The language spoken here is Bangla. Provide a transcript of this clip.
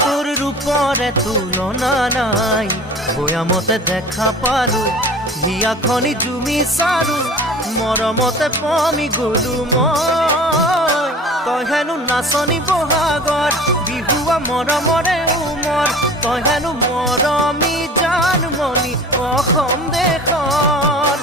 তোর রূপরে তুলনা নাই বয়ামতে দেখা পালো হিয়া খনি জুমি সাৰু মৰমতে পমি গলো মই তই হেনো নাচনি বহাগত বিহুৱা মৰমৰে উমৰ তই হেনো মৰমি জানমণি অসম দেশৰ